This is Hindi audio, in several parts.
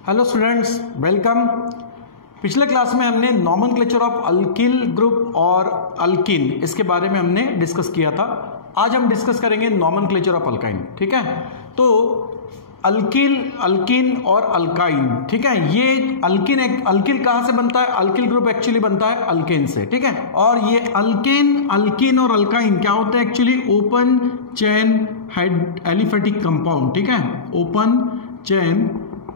Hello students, welcome. पिछले क्लास में हमने नॉमेनक्लेचर ऑफ अल्किल ग्रुप और अल्किन इसके बारे में हमने डिस्कस किया था। आज हम डिस्कस करेंगे नॉमेनक्लेचर ऑफ अल्काइन। ठीक है, तो अल्किल, अल्किन और अल्काइन। ठीक है, ये अल्किल कहां से बनता है? अल्किल ग्रुप एक्चुअली बनता है अल्केन से। ठीक है, और ये अल्केन, अल्किन और अल्काइन क्या होते हैं? Actually open chain aliphatic compound. ठीक है, open chain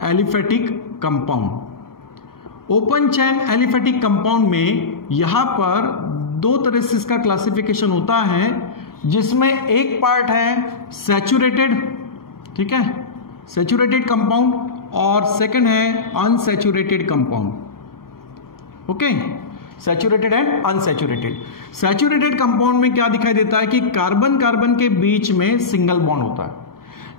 aliphatic compound. Open chain aliphatic compound में यहां पर दो तरह से इसका क्लासिफिकेशन होता है, जिसमें एक पार्ट है सैचुरेटेड, ठीक है, सैचुरेटेड कंपाउंड, और सेकंड है unsaturated compound. Okay, saturated and unsaturated. Saturated compound में क्या दिखाई देता है कि कार्बन कार्बन के बीच में सिंगल बॉन्ड होता है,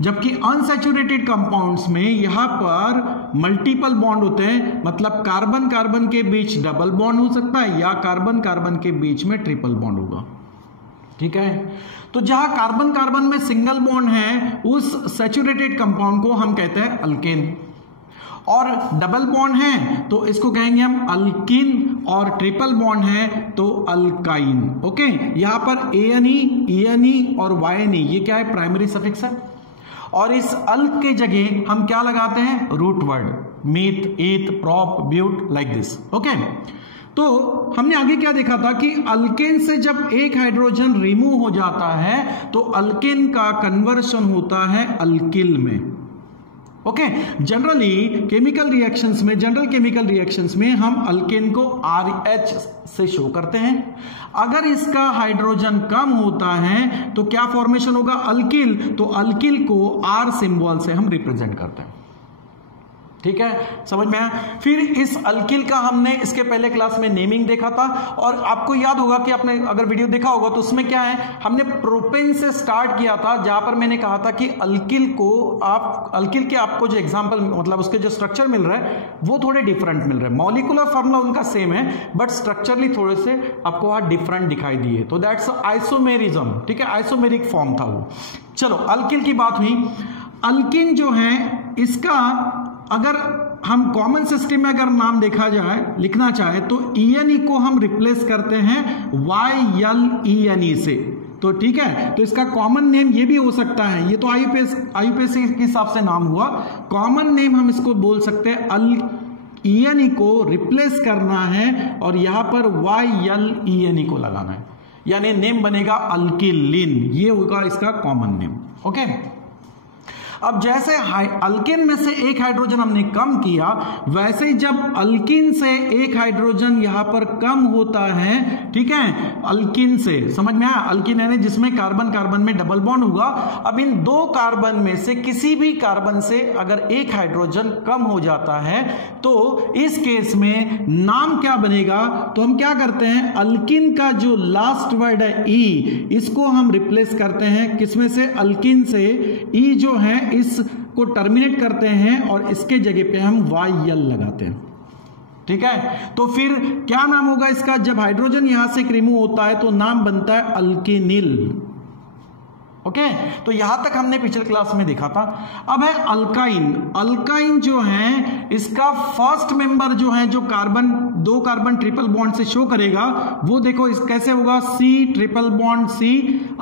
जबकि अनसैचुरेटेड कंपाउंड्स में यहां पर मल्टीपल बॉन्ड होते हैं। मतलब कार्बन कार्बन के बीच डबल बॉन्ड हो सकता है या कार्बन कार्बन के बीच में ट्रिपल बॉन्ड होगा। ठीक है, तो जहां कार्बन कार्बन में सिंगल बॉन्ड है उस सैचुरेटेड कंपाउंड को हम कहते हैं अल्केन, और डबल बॉन्ड है तो इसको कहेंगे हम अल्किन, और ट्रिपल बॉन्ड है तो अल्काइन। ओके, यहां पर एएनई और वायएनई ये क्या है? प्राइमरी सफिक्स है, और इस अल्क के जगह हम क्या लगाते हैं? रूट वर्ड, मीथ, ईथ, प्रॉप, ब्यूट, लाइक दिस। ओके, तो हमने आगे क्या देखा था कि अल्केन से जब एक हाइड्रोजन रिमूव हो जाता है तो अल्केन का कन्वर्शन होता है अल्किल में। ओके, जनरली केमिकल रिएक्शंस में, जनरल केमिकल रिएक्शंस में हम अल्केन को RH से शो करते हैं। अगर इसका हाइड्रोजन कम होता है तो क्या फॉर्मेशन होगा? अल्किल, तो अल्किल को R सिंबल से हम रिप्रेजेंट करते हैं। ठीक है, समझ में आया? फिर इस अल्किल का हमने इसके पहले क्लास में नेमिंग देखा था, और आपको याद होगा कि आपने अगर वीडियो देखा होगा तो उसमें क्या है, हमने प्रोपेन से स्टार्ट किया था, जहां पर मैंने कहा था कि अल्किल के आपको जो एग्जांपल, मतलब उसके जो स्ट्रक्चर मिल रहा है वो थोड़े डिफरेंट मिल रहे हैं। मॉलिक्यूलर फॉर्मूला उनका सेम है, बट स्ट्रक्चरली थोड़े से आपको वहां डिफरेंट दिखाई दिए, तो दैट्स आइसोमेरिज्म। ठीक है, आइसोमेरिक फॉर्म था वो। चलो, अल्किल की बात हुई। अल्किन जो है, इसका अगर हम कॉमन सिस्टम में अगर नाम देखा जाए, लिखना चाहे तो ENE को हम रिप्लेस करते हैं YLENE से। तो ठीक है, तो इसका कॉमन नेम ये भी हो सकता है, ये तो IUPAC के हिसाब से नाम हुआ, कॉमन नेम हम इसको बोल सकते हैं ENE को रिप्लेस करना है और यहां पर YLENE को लगाना है, यानी नेम बनेगा अल्किलिन। ये होगा इसका कॉमन नेम। ओके, अब जैसे अल्केन में से एक हाइड्रोजन हमने कम किया, वैसे ही जब अल्किन से एक हाइड्रोजन यहां पर कम होता है, ठीक है, अल्किन से, समझ में आया? अल्किन यानी जिसमें कार्बन कार्बन में डबल बॉन्ड होगा। अब इन दो कार्बन में से किसी भी कार्बन से अगर एक हाइड्रोजन कम हो जाता है तो इस केस में नाम क्या बनेगा? तो हम क्या करते हैं, अल्किन का जो लास्ट वर्ड है E, इसको हम रिप्लेस करते हैं किसमें से? अल्किन से। E जो है इसको टर्मिनेट करते हैं और इसके जगह पे हम YL लगाते हैं। ठीक है, तो फिर क्या नाम होगा इसका? जब हाइड्रोजन यहां से रिमूव होता है तो नाम बनता है अल्किनिल। ओके, तो यहां तक हमने पिछले क्लास में देखा था। अब है अल्काइन। अल्काइन जो है, इसका फर्स्ट मेंबर जो है, जो दो कार्बन ट्रिपल बॉन्ड से शो करेगा, वो देखो इस कैसे होगा? C triple bond C।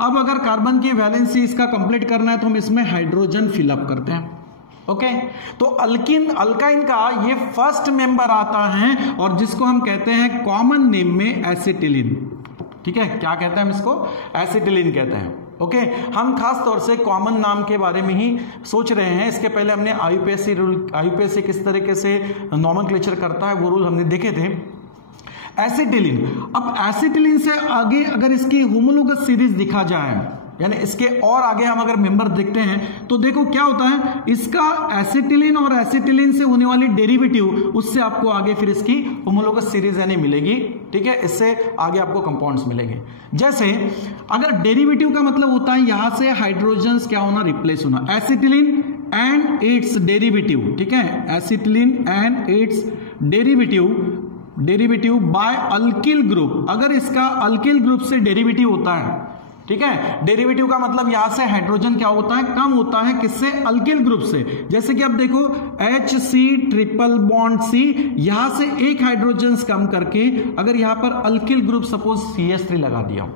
अब अगर कार्बन की वैलेंसी इसका कंप्लीट करना है तो हम इसमें हाइड्रोजन फिलअप करते हैं। ओके, तो अल्काइन का ये फर्स्ट मेंबर आता है और जिसको हम कहते हैं कॉमन नेम में एसिटिलीन। ठीक है, क्या कहते हैं हम इसको? एसिटिलीन कहते हैं। ओके, हम खास तौर से कॉमन नाम के बारे में ही सोच रहे हैं। इसके पहले हमने IUPAC किस तरीके से नॉमेनक्लेचर करता है वो रूल हमने देखे थे। एसिटिलीन, अब एसिटिलीन से आगे अगर इसकी होमोलोगस सीरीज दिखा जाए, यानी इसके और आगे हम अगर मेंबर देखते हैं तो देखो क्या होता है, इसका एसिटिलीन और एसिटिलीन से होने वाली डेरिवेटिव, उससे आपको आगे फिर इसकी होमोलोगस सीरीज यानी मिलेगी। ठीक है, इससे आगे आपको कंपाउंड्स मिलेंगे। जैसे अगर डेरिवेटिव का मतलब होता है यहां से हाइड्रोजन्स क्या होना? रिप्लेस होना। एसिटिलीन एंड इट्स डेरिवेटिव, ठीक है, acetylene and its derivative by alkyl group. अगर इसका अल्किल ग्रुप से डेरिवेटिव होता है ठीक है। डेरिवेटिव का मतलब यहां से हाइड्रोजन क्या होता है, कम होता है, किससे, अल्किल ग्रुप से। जैसे कि अब देखो HC ट्रिपल बॉन्ड C, यहां से एक हाइड्रोजन कम करके अगर यहां पर अल्किल ग्रुप सपोज CH3 लगा दिया,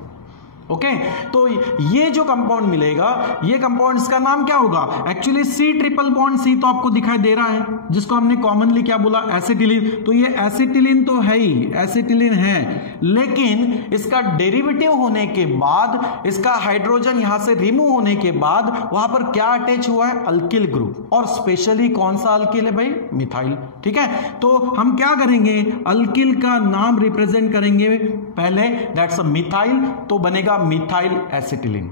ओके, तो ये जो कंपाउंड मिलेगा, ये कंपाउंड इसका नाम क्या होगा, actually C triple bond C तो आपको दिखाई दे रहा है, जिसको हमने कॉमनली क्या बोला, एसिटिलीन। तो ये एसिटिलीन तो है ही, एसिटिलीन है, लेकिन इसका डेरिवेटिव होने के बाद, इसका हाइड्रोजन यहां से रिमूव होने के बाद वहां पर क्या अटैच हुआ है, अल्किल ग्रुप, और स्पेशली कौन सा अल्किल है भाई, मिथाइल। ठीक है, तो हम क्या करेंगे, अल्किल का नाम रिप्रेजेंट करेंगे पहले, दैट्स अ मिथाइल, तो बनेगा मिथाइल एसिटिलीन।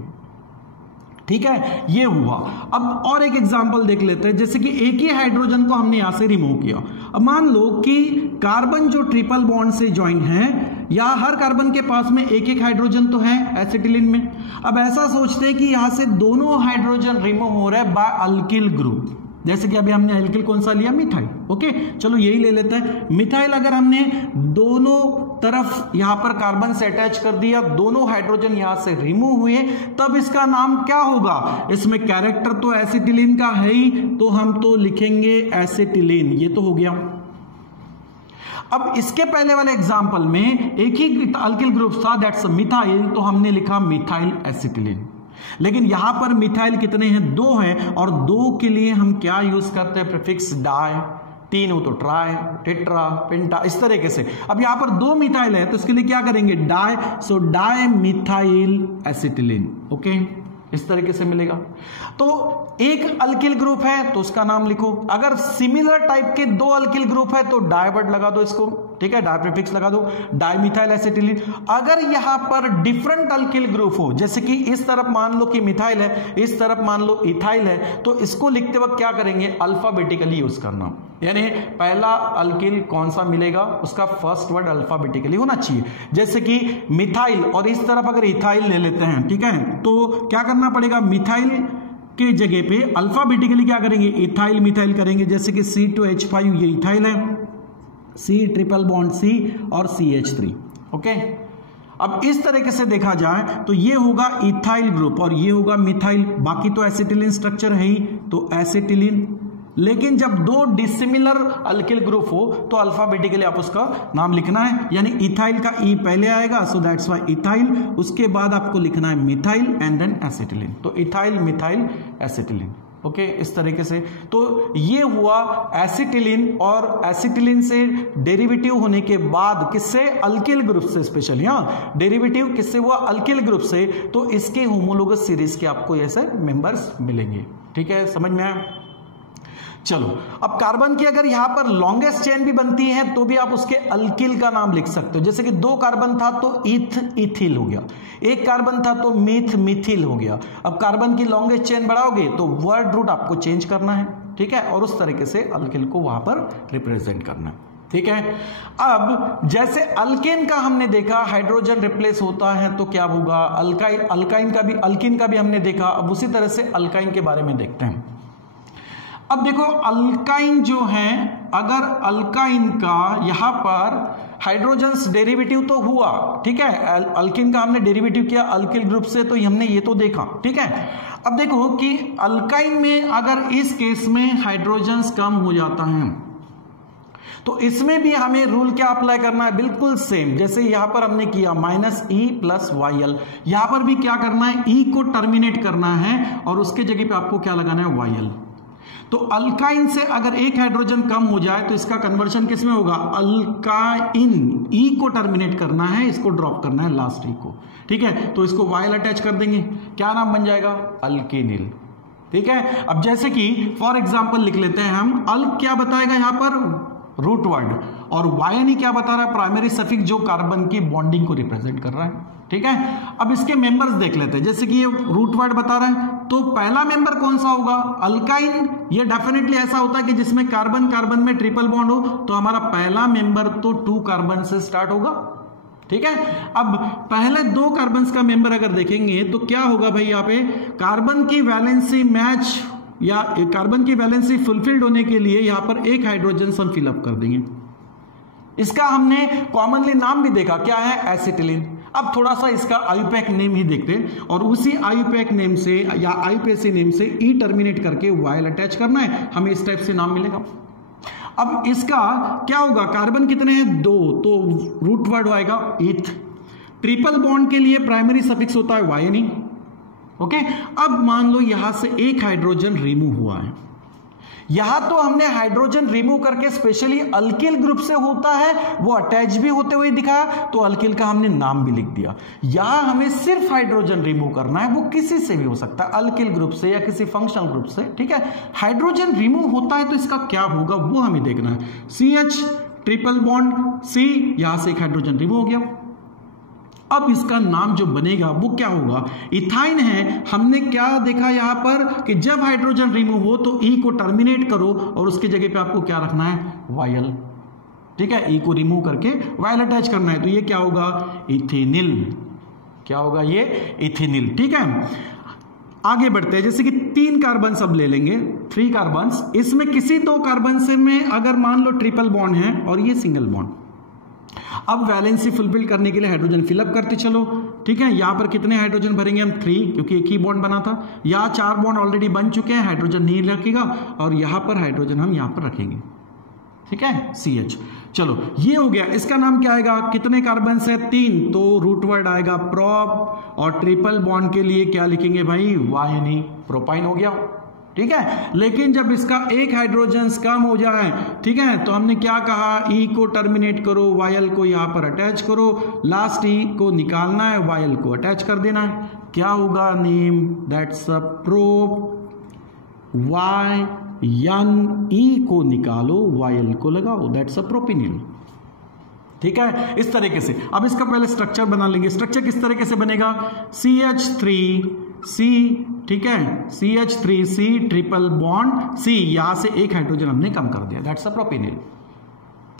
ठीक है, ये हुआ। अब और एक एग्जांपल देख लेते हैं, जैसे कि एक ही हाइड्रोजन को हमने यहां से रिमूव किया। अब मान लो कि कार्बन जो ट्रिपल बॉन्ड से ज्वाइन है, या हर कार्बन के पास में एक एक हाइड्रोजन तो है एसिटिलीन में। अब ऐसा सोचते हैं कि यहां से दोनों हाइड्रोजन रिमूव हो रहे हैं बाय अल्किल ग्रुप, जैसे कि अभी हमने अल्किल कौन सा लिया, मिथाइल। ओके, चलो यही ले लेते हैं मिथाइल। अगर हमने दोनों तरफ यहां पर कार्बन से अटैच कर दिया, दोनों हाइड्रोजन यहां से रिमूव हुए, तब इसका नाम क्या होगा, इसमें कैरेक्टर तो एसिटिलीन का है ही, तो हम तो लिखेंगे एसिटिलीन। ये तो हो गया। अब इसके पहले वाले एग्जांपल में एक ही अल्किल ग्रुप था, दैट्स मिथाइल, तो हमने लिखा मिथाइल एसिटिलीन। लेकिन यहां पर मिथाइल कितने हैं, 2 हैं, और 2 के लिए हम क्या यूज करते हैं, प्रीफिक्स डाई, 3 हो तो ट्राई, टेट्रा, पेंटा, इस तरीके से। अब यहां पर 2 मिथाइल है, तो इसके लिए क्या करेंगे, डाई, सो डाई मिथाइल एसिटिलीन। ओके, इस तरीके से मिलेगा। तो एक अल्किल ग्रुप है तो उसका नाम लिखो, अगर सिमिलर टाइप के 2 अल्किल ग्रुप है तो डाई वर्ड लगा दो इसको, ठीक है, डाई प्रीफिक्स लगा दो, डाई मिथाइल एसिटिलीन। अगर यहां पर डिफरेंट अल्किल ग्रुप हो, जैसे कि इस तरफ मान लो कि मिथाइल है, इस तरफ मान लो इथाइल है, तो इसको लिखते वक्त क्या करेंगे, अल्फाबेटिकली यूज करना, यानी पहला अल्किल कौन सा मिलेगा उसका फर्स्ट वर्ड अल्फाबेटिकली होना चाहिए। जैसे कि मिथाइल और इस तरफ अगर इथाइल ले लेते हैं, ठीक है, तो क्या करना पड़ेगा, मिथाइल के जगह पे अल्फाबेटिकली क्या करेंगे, इथाइल मिथाइल करेंगे। जैसे कि C2H5 ये इथाइल है, C ट्रिपल बॉन्ड C और CH3। ओके, अब इस तरीके से देखा जाए तो ये होगा इथाइल ग्रुप और ये होगा मिथाइल, बाकी तो एसिटिलीन स्ट्रक्चर है ही, तो एसिटिलीन। लेकिन जब 2 डिसिमिलर अल्किल ग्रुप हो तो अल्फाबेटिकली आप उसका नाम लिखना है, यानी इथाइल का ई पहले आएगा, सो दैट्स व्हाई इथाइल, उसके बाद आपको लिखना है मिथाइल एंड देन एसिटिलीन, तो इथाइल मिथाइल एसिटिलीन। ओके, इस तरीके से। तो ये हुआ एसिटिलीन, और एसिटिलीन से डेरिवेटिव होने के बाद किससे, अल्किल ग्रुप से, स्पेशली हाँ, डेरिवेटिव किससे हुआ, अल्किल ग्रुप से, तो इसके होमोलोगस सीरीज के आपको ऐसे मेंबर्स मिलेंगे। ठीक है, समझ में आया। चलो, अब कार्बन की अगर यहां पर लॉन्गेस्ट चेन भी बनती है तो भी आप उसके अल्किल का नाम लिख सकते हो। जैसे कि 2 कार्बन था तो इथिल हो गया, 1 कार्बन था तो मिथिल हो गया। अब कार्बन की लॉन्गेस्ट चेन बढ़ाओगे तो वर्ड रूट आपको चेंज करना है, ठीक है, और उस तरीके से अल्किल को वहां पर रिप्रेजेंट करना है। ठीक है, अब जैसे अल्केन का हमने देखा हाइड्रोजन रिप्लेस होता है तो क्या होगा, अल्काइन का भी, अल्किन का भी हमने देखा। अब उसी तरह से अल्काइन के बारे में देखते हैं। अब देखो अल्काइन जो है, अगर अल्काइन का यहां पर हाइड्रोजन्स डेरिवेटिव तो हुआ, ठीक है, अल्किन का हमने डेरिवेटिव किया अल्किल ग्रुप से, तो हमने ये तो देखा, ठीक है। अब देखो कि अल्काइन में अगर इस केस में हाइड्रोजन्स कम हो जाता है तो इसमें भी हमें रूल क्या अप्लाई करना है, बिल्कुल सेम जैसे यहां पर हमने किया -E+YL, यहां पर भी क्या करना है, E को टर्मिनेट करना है और उसके जगह पे आपको क्या लगाना है, YL। तो अल्काइन से अगर एक हाइड्रोजन कम हो जाए तो इसका कन्वर्शन किस में होगा, अल्काइन, E को टर्मिनेट करना है, इसको ड्रॉप करना है लास्ट E को, ठीक है, तो इसको YL अटैच कर देंगे, क्या नाम बन जाएगा, अल्केनिल। ठीक है, अब जैसे कि फॉर एग्जांपल लिख लेते हैं हम, अल्क क्या बताएगा यहां पर, रूट वर्ड, और वायन क्या बता रहा है, प्राइमरी सफिक्स जो कार्बन की बॉन्डिंग को रिप्रेजेंट कर रहा है। ठीक है, अब इसके मेंबर्स देख लेते हैं, जैसे कि ये रूट वर्ड बता रहा है, तो पहला मेंबर कौन सा होगा, अल्काइन। ये डेफिनेटली ऐसा होता है कि जिसमें कार्बन कार्बन में ट्रिपल बॉन्ड हो, तो हमारा पहला मेंबर तो 2 कार्बन से स्टार्ट होगा। ठीक है, अब पहले 2 कार्बन का मेंबर अगर देखेंगे तो क्या होगा भाई, यहाँ पे कार्बन की वैलेंसी मैच या कार्बन की वैलेंसी फुलफिल्ड होने के लिए यहां पर एक हाइड्रोजन हम फिलअप कर देंगे। इसका हमने कॉमनली नाम भी देखा, क्या है, एसिटिलीन। अब थोड़ा सा इसका आईयूपैक नेम ही देखते हैं और उसी आईयूपैक नेम से या आईयूपीएसी नेम से ई टर्मिनेट करके वायल अटैच करना है, हमें इस टाइप से नाम मिलेगा। अब इसका क्या होगा, कार्बन कितने हैं 2, तो रूट वर्ड आएगा ईथ। ट्रिपल बॉन्ड के लिए प्राइमरी सफिक्स होता है YNE। ओके, अब मान लो यहां से एक हाइड्रोजन रिमूव हुआ है, यहां तो हमने हाइड्रोजन रिमूव करके स्पेशली अल्किल ग्रुप से होता है वो अटैच भी होते हुए दिखाया, तो अल्किल का हमने नाम भी लिख दिया। यहां हमें सिर्फ हाइड्रोजन रिमूव करना है, वो किसी से भी हो सकता है, अल्किल ग्रुप से या किसी फंक्शनल ग्रुप से, ठीक है। हाइड्रोजन रिमूव होता है तो इसका क्या होगा वो हमें देखना है। CH ट्रिपल बॉन्ड C, यहां से एक हाइड्रोजन रिमूव हो गया। अब इसका नाम जो बनेगा वो क्या होगा, इथाइन है। हमने क्या देखा यहां पर कि जब हाइड्रोजन रिमूव हो तो ई को टर्मिनेट करो और उसकी जगह पे आपको क्या रखना है, वायल, ठीक है। ई को रिमूव करके वायल अटैच करना है, तो ये क्या होगा, इथेनिल। क्या होगा ये, इथेनिल, ठीक है। आगे बढ़ते हैं, जैसे कि 3 कार्बन सब ले लेंगे, 3 कार्बन, इसमें किसी 2 कार्बन से में अगर मान लो ट्रिपल बॉन्ड है और ये सिंगल बॉन्ड, अब वैलेंसी फुलफिल करने के लिए हाइड्रोजन फिलअप करते चलो, ठीक है। यहां पर कितने हाइड्रोजन भरेंगे हम 3, क्योंकि एक ही बॉन्ड बना था। यहां 4 बॉन्ड ऑलरेडी बन चुके हैं, हाइड्रोजन नहीं रखेगा, और यहां पर हाइड्रोजन हम यहां पर रखेंगे, ठीक है, CH। चलो ये हो गया। इसका नाम क्या आएगा, कितने कार्बन है 3, तो रूट वर्ड आएगा प्रोप, और ट्रिपल बॉन्ड के लिए क्या लिखेंगे भाई, YNE, प्रोपाइन हो गया, ठीक है। लेकिन जब इसका एक हाइड्रोजन कम हो जाए, ठीक है, तो हमने क्या कहा, ई को टर्मिनेट करो, वायल को यहां पर अटैच करो, लास्ट ई को निकालना है, वायल को अटैच कर देना है। क्या होगा name, that's a prop, YNE को निकालो, वायल को लगाओ, दैट्स अ प्रोपिनिल, ठीक है। इस तरीके से अब इसका पहले स्ट्रक्चर बना लेंगे। स्ट्रक्चर किस तरीके से बनेगा, CH3C, ठीक है, CH3C ट्रिपल बॉन्ड C, यहां से एक हाइड्रोजन हमने कम कर दिया, दैट्स अ प्रोपिनिल,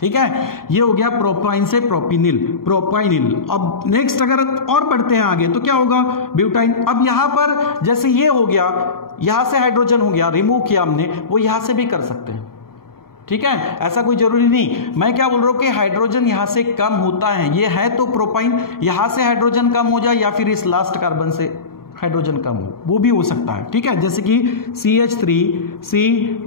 ठीक है। ये हो गया प्रोपाइन से प्रोपिनिल, प्रोपाइनिल। अब नेक्स्ट अगर और बढ़ते हैं आगे तो क्या होगा, ब्यूटाइन। अब यहां पर जैसे ये हो गया, यहां से हाइड्रोजन हो गया, रिमूव किया हमने, वो यहां से भी कर सकते हैं, ठीक है, ऐसा कोई जरूरी नहीं। मैं क्या बोल रहा हूं कि हाइड्रोजन यहां से कम होता है, ये है तो प्रोपाइन, यहां से हाइड्रोजन कम हो जाए या फिर इस लास्ट कार्बन से हाइड्रोजन कम हो, वो भी हो सकता है, ठीक है। जैसे कि CH3C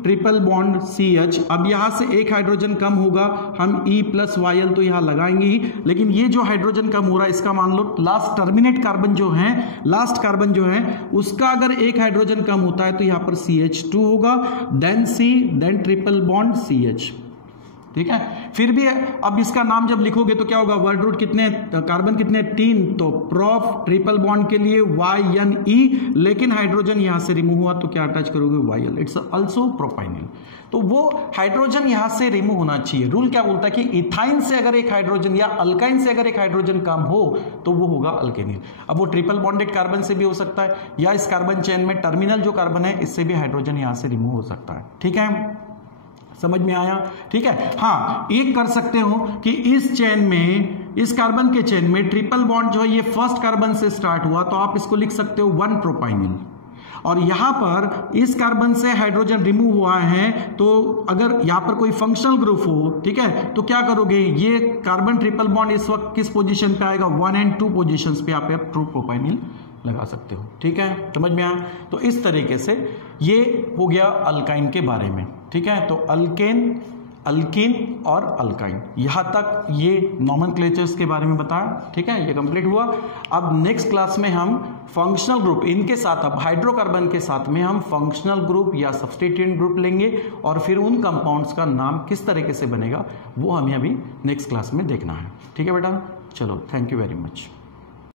ट्रिपल बॉन्ड CH, अब यहां से एक हाइड्रोजन कम होगा, हम E प्लस YL तो यहां लगाएंगे ही, लेकिन ये जो हाइड्रोजन कम हो रहा है इसका मान लो लास्ट टर्मिनेट कार्बन जो है, लास्ट कार्बन जो है उसका अगर एक हाइड्रोजन कम होता है तो यहां पर CH2 होगा, then C, then triple bond CH, ठीक है। फिर भी अब इसका नाम जब लिखोगे तो क्या होगा, वर्ड रूट कितने, कार्बन कितने 3, तो प्रोप, ट्रिपल बॉन्ड के लिए YNE, लेकिन हाइड्रोजन यहां से रिमूव हुआ तो क्या अटैच करोगे, YL, इट्स आल्सो प्रोपाइनिल। तो वो हाइड्रोजन यहां से रिमूव होना चाहिए। रूल क्या बोलता है कि इथाइन से अगर एक हाइड्रोजन या अल्काइन से अगर एक हाइड्रोजन कम हो तो वो होगा अल्केनिल। अब वो ट्रिपल बॉन्डेड कार्बन से भी हो सकता है, या इस कार्बन चेन में टर्मिनल जो कार्बन है इससे भी हाइड्रोजन यहां से रिमूव हो सकता है, ठीक है, समझ में आया, ठीक है। हाँ, एक कर सकते हो कि इस चेन में, इस कार्बन के चेन में ट्रिपल बॉन्ड जो है ये फर्स्ट कार्बन से स्टार्ट हुआ, तो आप इसको लिख सकते हो 1 प्रोपाइनिल, और यहां पर इस कार्बन से हाइड्रोजन रिमूव हुआ है, तो अगर यहां पर कोई फंक्शनल ग्रुप हो, ठीक है, तो क्या करोगे, ये कार्बन ट्रिपल बॉन्ड इस वक्त किस पोजीशन पे आएगा, 1 और 2 पोजीशंस पे आप ट्रू प्रोपाइनिल लगा सकते हो, ठीक है, समझ में आया। तो इस तरीके से ये हो गया अल्काइन के बारे में, ठीक है। तो अल्केन, अल्कीन और अल्काइन, यहां तक ये नॉमेनक्लेचर्स के बारे में बताया, ठीक है, ये कंप्लीट हुआ। अब नेक्स्ट क्लास में हम फंक्शनल ग्रुप, इनके साथ अब हाइड्रोकार्बन के साथ में हम फंक्शनल ग्रुप या सब्स्टिट्यूएंट ग्रुप लेंगे, और फिर उन कंपाउंड्स का नाम किस तरीके से बनेगा वो हमें अभी नेक्स्ट क्लास में देखना है, ठीक है बेटा। चलो, थैंक यू वेरी मच।